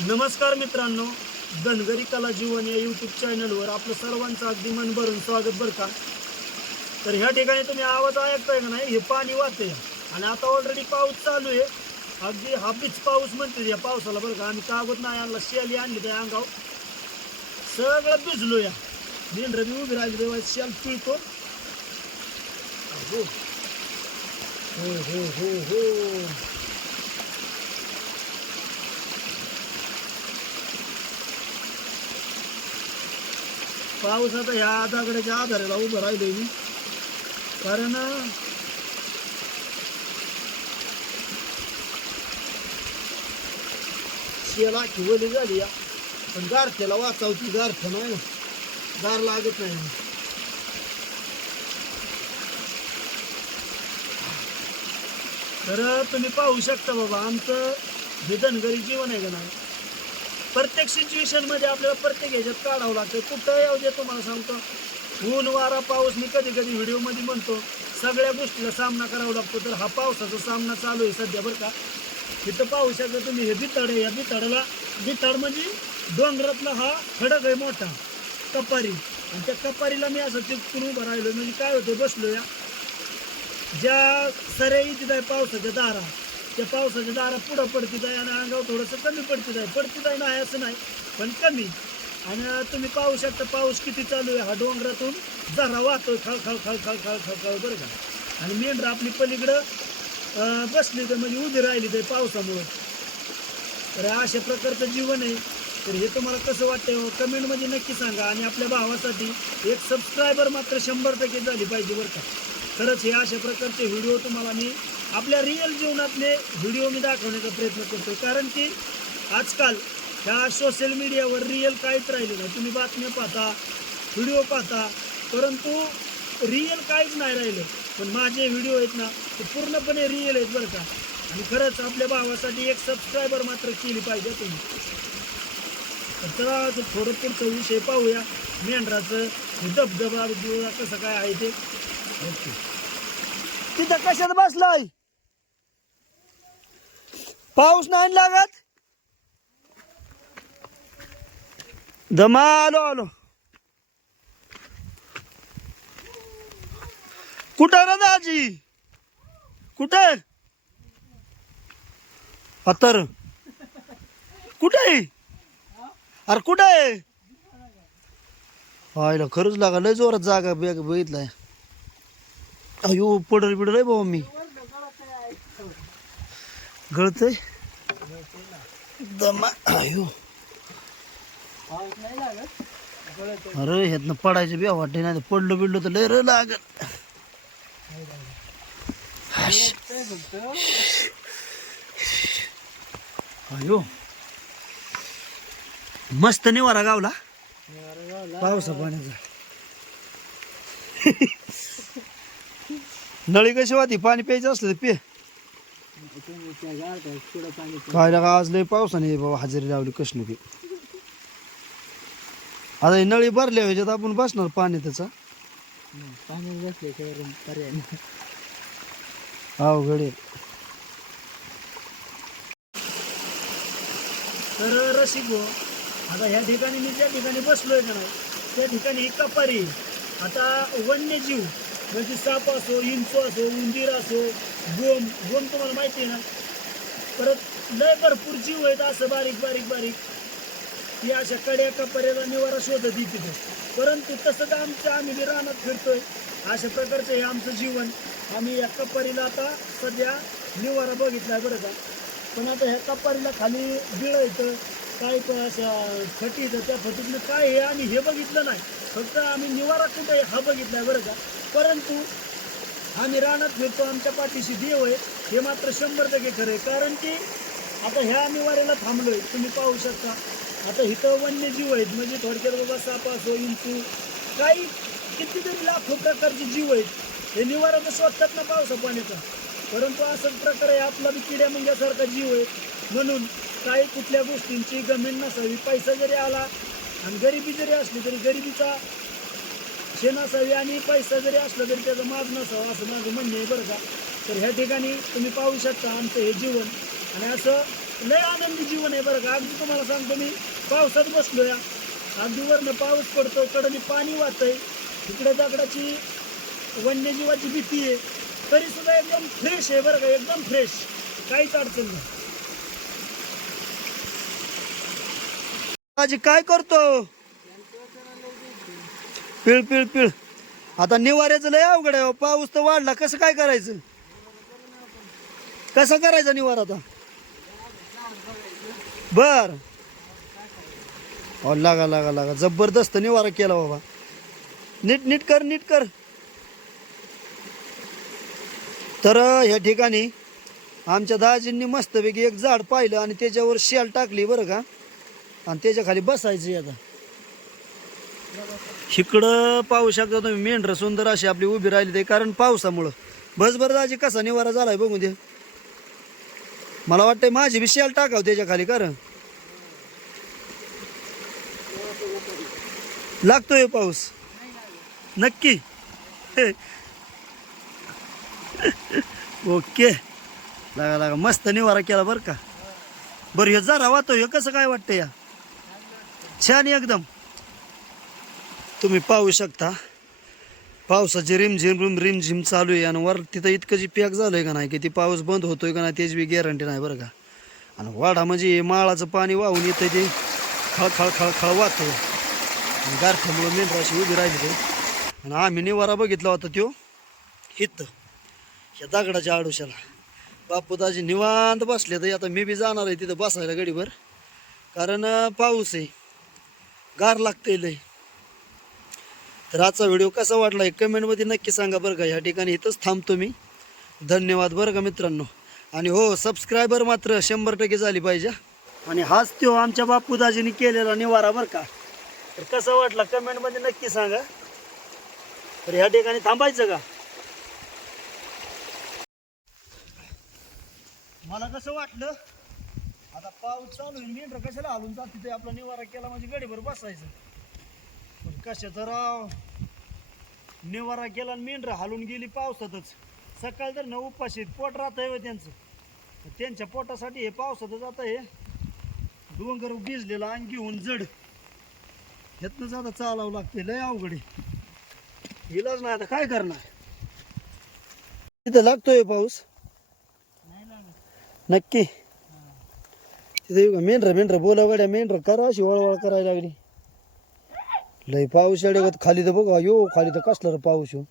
नमस्कार मित्रांनो, धनगरी कला जीवन या यूट्यूब चॅनलवर आपलं सर्वांचं अगदी मन भरून स्वागत बरं का. तर ह्या ठिकाणी तुम्ही आवाज ऐकताय का नाही, हे पाणी वाहते आणि आता ऑलरेडी पाऊस चालू आहे. अगदी हापीच पाऊस म्हणते या पावसाला बरं का. आम्ही कागद नाही आणला, शेली आणली त्या अंगावर, सगळं भिजलो या. मेंढर बी उभी राहिली तेव्हा शेल पिळतो. हो हो हो हो हो पाऊस आता ह्या दगडाच्या आधाराला उभं राहिलोय मी, कारण शेला वली झाली या. पण गारठ्याला वाचावती, गारठ नाही, गार लागत नाही. तर तुम्ही पाहू शकता बाबा, आमचं हे धनगरी जीवन आहे का नाही. प्रत्येक सिच्युएशन मध्ये आपल्याला प्रत्येक ह्याच्यात काढावं लागतं. कुठं येऊ दे तुम्हाला सांगतो, ऊन वारा पाऊस, मी कधी कधी व्हिडिओमध्ये म्हणतो सगळ्या गोष्टीला सामना करावा लागतो. तर हा पावसाचा सामना चालू आहे सध्या बरं का. इथं पाहू शकता तुम्ही, हे बिताड आहे. या बिताडाला, बिताड म्हणजे डोंगरातला हा खडक आहे मोठा, कपारी. आणि त्या कपारीला मी असं चिपकून उभं राहिलो. म्हणजे काय होतं, बसलो या. ज्या सऱ्या येत आहे पावसाच्या दारा, त्या पावसाच्या दारा पुढं पडतीत आहे आणि अंगावर थोडंसं कमी पडतीत आहे नाही असं नाही, पण कमी. आणि तुम्ही पाहू शकता पाऊस किती चालू आहे. हा डोंगरातून जरा वाहतोय खळ खळ खळ खळ खळ खळ खळ बरं का. आणि मेंढर आपली पलीकडं बसली तर म्हणजे उभी राहिली तर पावसामुळं. तर अशा प्रकारचं जीवन आहे. तर हे तुम्हाला कसं वाटतं कमेंटमध्ये नक्की सांगा. आणि आपल्या भावासाठी एक सबस्क्रायबर मात्र 100% झाली पाहिजे बरं का. खरंच हे अशा प्रकारचे व्हिडिओ तुम्हाला मी आपल्या रिअल जीवनातले व्हिडिओ मी दाखवण्याचा प्रयत्न करतो. कारण की आजकाल ह्या सोशल मीडियावर रिअल काहीच राहिलं नाही. तुम्ही बातम्या पाहता, व्हिडिओ पाहता, परंतु रिअल काहीच नाही राहिलं. पण माझे व्हिडिओ आहेत ना, ते पूर्णपणे रिअल आहेत बरं का. आणि खरंच आपल्या भावासाठी एक सबस्क्रायबर मात्र केली पाहिजे तुम्ही. तर चला थोडं पुढचा विषय पाहूया. मेंढराचं धबधबा कसं काय आहे ते. ओके, तिथं कशात बसलाय, पाऊस नाही लागत. दमा आलो आलो. कुठं रे दाजी, कुठे अतर, कुठे अरे कुठे आहे. आयला खरंच लागा, लय जोरात जागा बघितलाय. अयो पडर बिडर आहे बाबा, मी गळतय दमा. अयो अरे ह्यातनं पडायचं बी वाटते, नाही पडलो बिडलो तर लय र लागत. अयो मस्त निवारा गावला पावसा पाण्याचा. नळी कशी वाटी, पाणी प्यायचं असलं तर पे. काय लागा आज लय पावसाने बाबा हजेरी लावली कसं की. आता ही नळी भरल्या ह्याच्यात आपण बसणार पाणी त्याचा. अवघड आहे. तर रसिको, आता ह्या ठिकाणी मी ज्या ठिकाणी बसलोय का नाही, त्या ठिकाणी ही कपारी. आता वन्यजीव म्हणजे साप असो, इंचू असो, उंदीर असो, गोम गोम तुम्हाला माहिती आहे ना. परत लय भरपूर जीव आहेत असं बारीक बारीक बारीक. ही अशा कड्या कपाऱ्याला निवारा शोधत ही तिथं. परंतु तसंच आम्ही बी रानात फिरतोय. अशा प्रकारचं हे आमचं जीवन. आम्ही या कपारीला आता सध्या निवारा बघितलाय बरं का. पण आता ह्या कपारीला खाली बिळ येतं, काय पण अशा फटी येतं, त्या फटीतलं काय आहे आणि हे बघितलं नाही. फक्त आम्ही निवारा कुठं आहे हा बघितलाय बरं का. परंतु आम्ही रानात फिरतो, आमच्या पाठीशी देव आहे हे मात्र 100% खरं आहे. कारण की आता ह्या निवाऱ्याला थांबलोय, तुम्ही पाहू शकता. आता इथं वन्यजीव आहेत, म्हणजे थोडक्यात बाबा साप असो, इंचू, काही कितीतरी लाखो प्रकारचे जीव आहेत. हे निवारा तर शोधतात ना पावसा पाण्याचा. परंतु असंच प्रकारे आपला बी किड्या मुंग्यासारखा जीव आहे. म्हणून काही कुठल्या गोष्टींची गमेन नसावी. पैसा जरी आला आणि गरिबी जरी असली तरी गरिबीचा शेण असावी, आणि पैसा जरी असला तरी त्याचा माज नसावा, असं माझं म्हणणं आहे बरं का. तर ह्या ठिकाणी तुम्ही पाहू शकता आमचं हे जीवन. आणि असं लय आनंदी जीवन आहे बरं का. अगदी तुम्हाला सांगतो मी पावसात बसलो या, अगदी वरनं पाऊस पडतोय, कडनी पाणी वाहतंय, इकडे दगडाची वन्यजीवाची भीती आहे, तरी सुद्धा एकदम फ्रेश आहे बरं का, एकदम फ्रेश, काहीच अडचण नाही. आजी काय करतो? पिळ पिळ पिळ. आता निवाऱ्याचं लय अवघड आहे, पाऊस तर वाढला, कसं काय करायचं? कसं करायचं निवारा आता? बर लागा लागा लागा जबरदस्त निवारा केला बाबा. नीट नीट कर, नीट कर. तर ह्या ठिकाणी आमच्या दाजींनी मस्तपैकी एक झाड पाहिलं आणि त्याच्यावर शेल टाकली बरं का, आणि त्याच्या खाली बसायचं. आता इकडं पाहू शकता तुम्ही, मेंढरं सुंदर अशी आपली उभी राहिली ते, कारण पावसामुळं. बस बरं दाजी कसा निवारा झालाय बघू दे. मला वाटतंय माझी बी शेल टाकाव त्याच्या खाली, कारण लागतोय पाऊस नक्की. ओके, लागा लागा मस्त निवारा केला बरं का. बरं हे जरा वाहतो, हे कसं काय वाटतं या? छान एकदम. तुम्ही पाहू शकता पावसाची रिमझिम रिमझिम चालू आहे, आणि वर तिथं इतकं जी पॅक झालंय का नाही की ती पाऊस बंद होतोय का नाही त्याची बी गॅरंटी नाही बरं का. आणि वाडा म्हणजे माळाचं पाणी वाहून येतं, ते खळखळ खळखळ वाहतंय, गारठ्यामुळं मेंढरं अशी उभी राहिली ते. आणि आम्ही निवारा बघितला होता तो हित ह्या दगडाच्या आडोशाला. बापूदाजी निवांत बसले, तर आता मी बी जाणार आहे तिथं बसायला गडीभर, कारण पाऊस आहे, गार लागतंय लय. तर आजचा व्हिडिओ कसा वाटला कमेंटमध्ये नक्की सांगा बरं का. ह्या ठिकाणी इथंच थांबतो मी. धन्यवाद बरं का मित्रांनो. आणि हो, सबस्क्रायबर मात्र 100% झाली पाहिजे. आणि हाच तो आमच्या बापूदाजींनी केलेला निवारा बरं का. तर कसा वाटला कमेंटमध्ये नक्की सांगा. तर ह्या ठिकाणी थांबायचं का? मला कसं वाटलं आता पाऊस चालू आहे, मेंढरं कशाला हालून जाते, ते आपला निवारा केला म्हणजे गडीभर बसायचं. पण कशाचं राव, निवारा केला आणि मेंढरं हालून गेली पावसातच. सकाळ तर न उपाशी पोट राहत आहे त्यांचं, त्यांच्या पोटासाठी हे पावसातच आता हे डोंगर भिजलेला अंगी होऊन जड ह्यातनंच आता चालावं लागते. लय अवघड आहे, इलाज नाही आता काय करणार. तिथं लागतोय पाऊस नक्की. तिथे मेंढरं बोलाव गाड्या, मेंढरं करा अशी वळवळ करायला लागली. लय पाऊस येड्यागत खाली तर बघा, यो खाली तर कसला रे पाऊस हो.